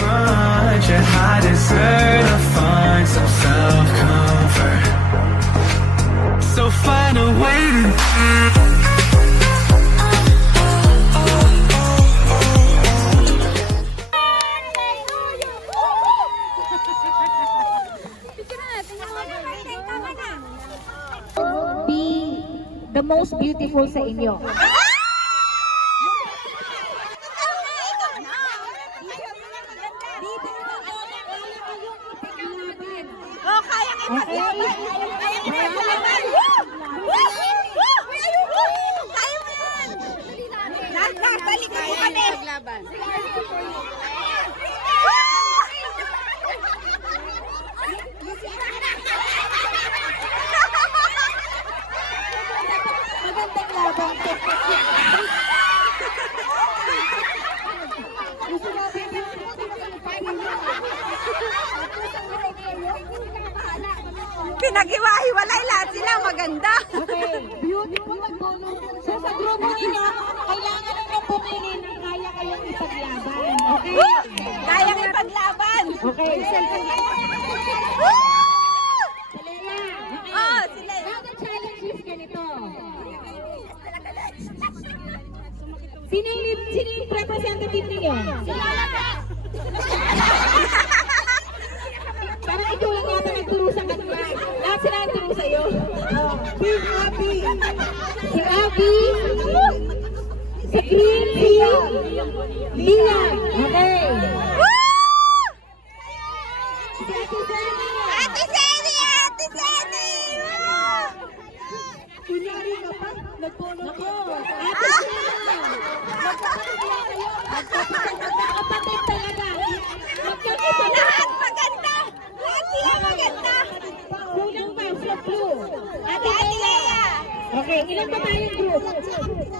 much, and I deserve to find some self-comfort. So find a way to be the most beautiful sa inyo. Oh, kayang ipaglaban! Kayang ipaglaban! Kaya mo yan! Balikan mo kami! Magandang laban. Pinag-iwa-hiwalay lahat sila, maganda. Okay, beautiful magbulong. So sa grupo ninyo, kailangan nyo pumili ng kaya kayong ipaglaban. Okay? Kayang ipaglaban. Okay. Oh, sila. Now the challenge is ganito. Sino yung representative niyo? Parang ikaw lang yata nagturo sa kanila. Lahat sila nagturo sa'yo. Si Abby. Si Abby. Sa green team. Lia. Okay. Si Ate Zeni. Ate Seni! Ate Seni! Kunyari ka pa. Nagpuno ko. Ate Zeni. Magkakapatid talaga. Magkakapatid. Lahat maganda! Lahat sila maganda! Kulang pa, flip blue. Ate Ate Lea. Lea! Okay, ilan pa tayong group?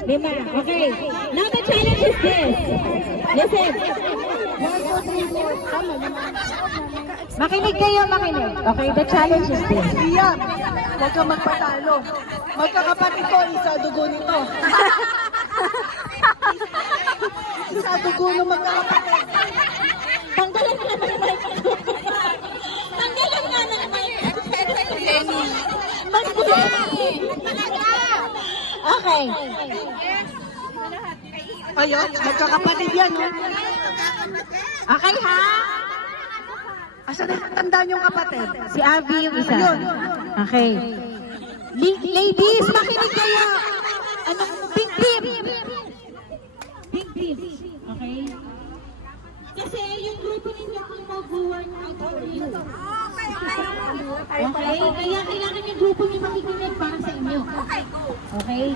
5. Okay. Now the challenge is this. Listen. Makinig kayo, makinig. Okay, the challenge is this. Iyan, huwag kang magpatalo. Magkakapatid ko, isa dugo nito. Isa dugo ng magkakapatid. Tanggalan nga ng mic. Tanggalan nga ng mic. Okay. Ayun, magkakapatid yan, no? Okay, ha? Asa na tandaan yung kapatid? Si Abby yung isa. Ayun. Okay. Ladies, makinig kayo. Anong pink team? Pink team. Okay? Kasi yung grupo ninyo ang mag-workout for you. Okay? Kaya kailangan yung grupo niyo makikinig para sa inyo. Okay?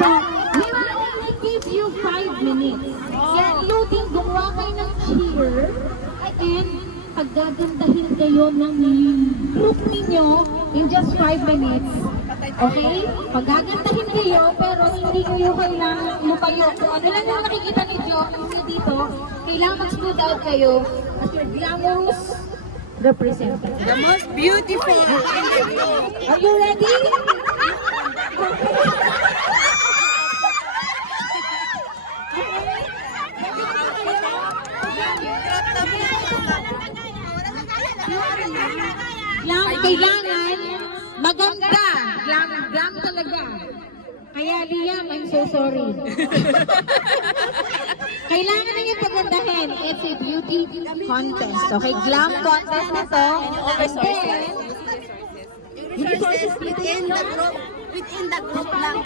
So, we will give you 5 minutes. Yan, including gumawa kayo ng cheer and paggagandahin kayo ng group ninyo in just 5 minutes. Okay? Paggagandahin kayo, pero hindi kayo kailangan lupayo. Kung ano lang yung nakikita ninyo dito, kailangan mag-scoot out kayo as your glamorous representative. The most beautiful in the group. Are you ready? Kailangan maganda. Glam talaga. Kaya Liam, I'm so sorry. Kailangan ninyo pagandahin. It's a beauty contest. Okay, glam contest na to. And then, Resources within the group. Within the group lang.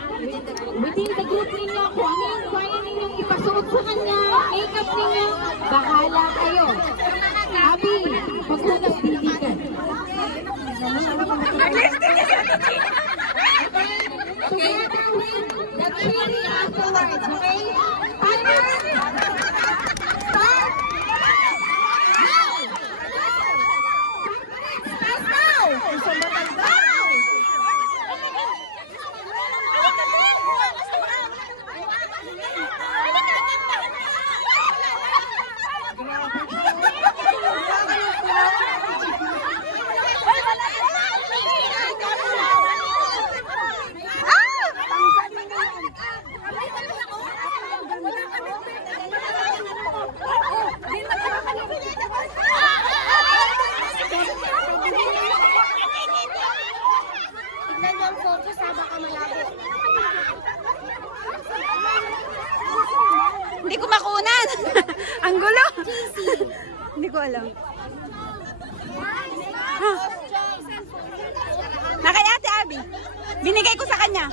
within the group ninyo, kung ano yung kaya ninyong ipasuot sa kanya, makeup ninyo, bahala kayo. Abby, huwag mo nang biligan. Together with the chili afterwards, okay? Timer! Start! Now! 5 minutes! Start now! Ang gulo. Hindi ko alam. Huh? Na kay Ate Abby. Binigay ko sa kanya.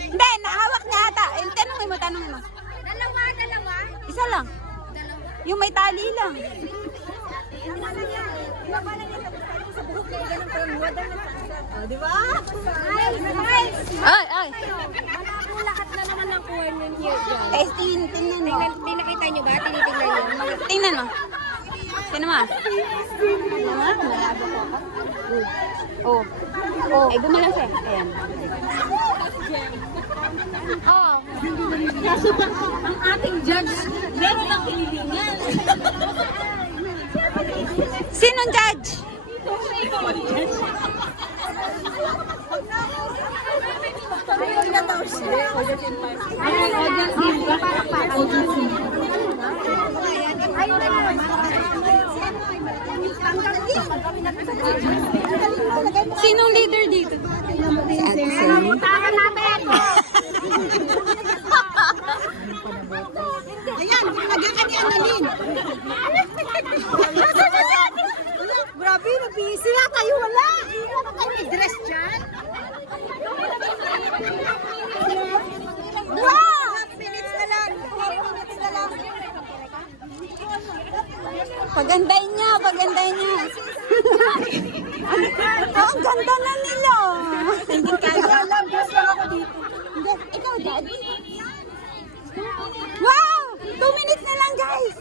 Hindi, nahawak niya ata. Eh, tanongin mo. Dalawa. Isa lang. Yung may tali lang. Di ba? Ay. Lahat na naman ng kuha niyo here dyan. Eh, tingnan mo. Tinakita niyo ba? Tinitingnan niyo? Tingnan mo. Sino ma? Malabo ko ako. Oh. Eh, gumala siya. Ayan. Kaso pa, ang ating judge, meron ng hinihingan. Sinong judge? Sinong leader dito? Si Ate Sally. Ayan, lagyan ka ni Annalyn. Grabe, nabisi na tayo. Wala. Wala kayo may dress dyan. Wow! 5 minutes na lang. 5 minutes na lang. Pagandahin niya. Oh, ang ganda na nila. Hindi kaya. Alam, dress lang ako dito. Hindi, ikaw, Dad. Wow! 2 minutes na lang, guys.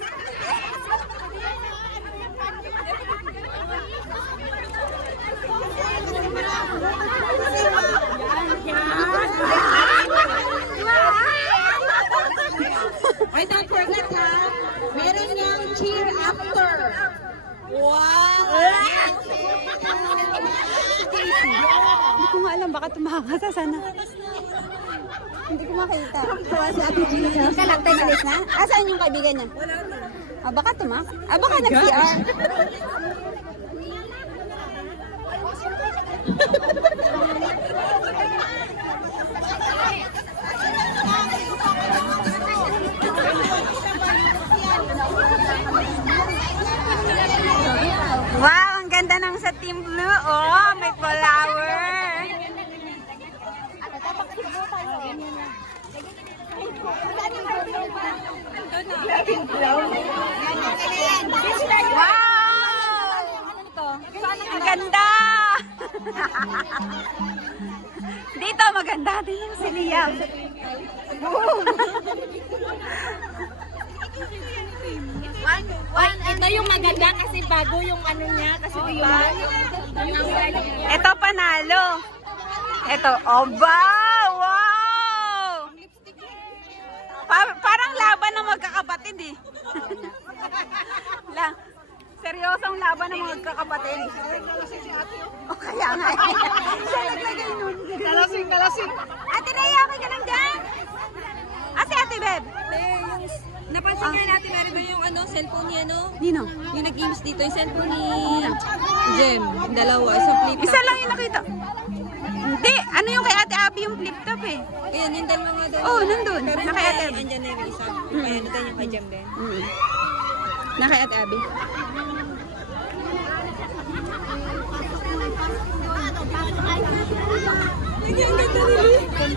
Wait, don't forget ha. Meron niyang cheer after. Wow! Hindi ko nga alam, baka tumaka sana. Hindi ko makita. Tawa si Ate Gina. Ika lang, 10 minutes na? Saan yung kaibigan niya? Baka tumak? Baka nag-CR. Wow, ang ganda ng sa Team Blue. Oh, may flower. Wow! Ang ganda! Dito maganda din yung si Liam. Ito yung maganda kasi bago yung ano niya. Kasi diba? Ito panalo. Ito, oba! Wow! Parang laban ng magkakapatid eh. Seryosong laban ng magkakapatid. O kaya nga eh. Siya naglagay nun. Kalasing. Ate Rhea, okay ka lang dyan? Si Ate Beb. Napansin nga natin, meron ba yung cellphone niya, no? Nino? Yung nag-games dito, yung cellphone ni Jem. Dalawa, isang flip top. Isa lang yung nakita. Hindi, ano yung kay Ate Abby yung flip top eh. Ayan, yung dalawa nga doon. Oo, nandun. Pero Na kay Ate Abby. andyan na yung isa. Ayan, nandun yung kay Jem din. Na kay Ate Abby.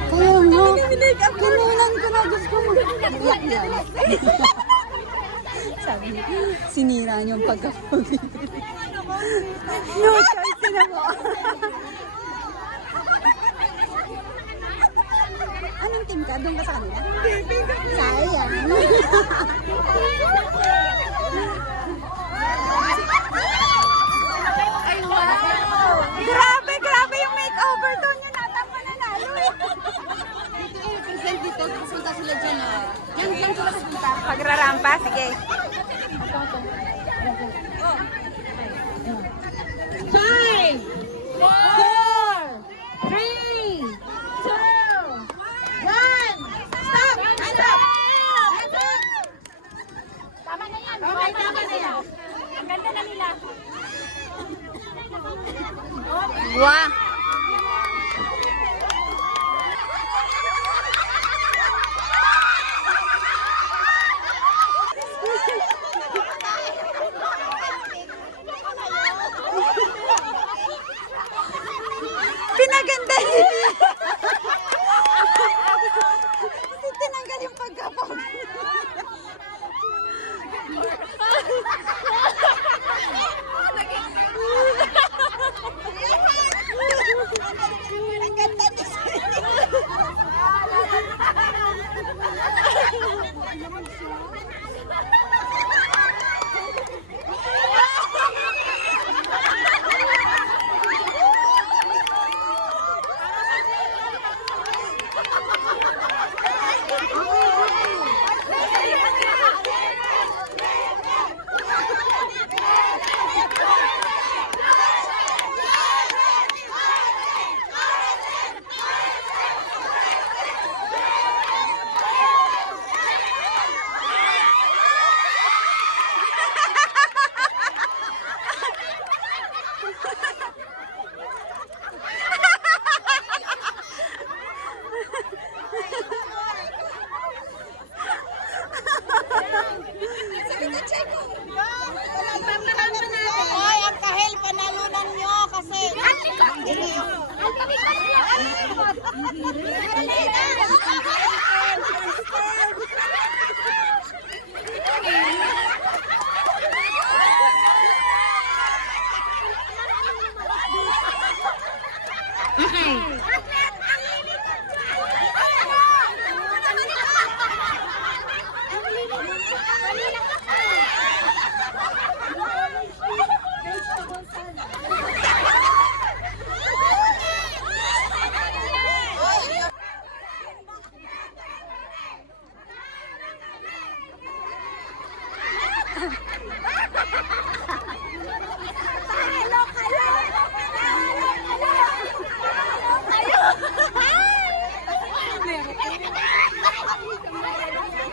Kaya mo, kinunan ko na, Diyos ko, mag-iyak yan. Sabi niya, sinira niyo ang pagkakapagin. No choice na mo. Anong team ka? Doon ka sa kanila? Sayang. Ay, wow! Grabe yung makeover doon. Yung natapa na nalo eh. Present dito, pupunta sila dyan, ah. Yan sila pupunta. Pagrarampa, sige. 5, 4, 3, 2, 1. Stop! Stop! Tama na yan. Okay, tama na yan. Ang ganda na nila. Wow!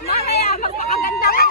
Mamaya magpakaganda ka.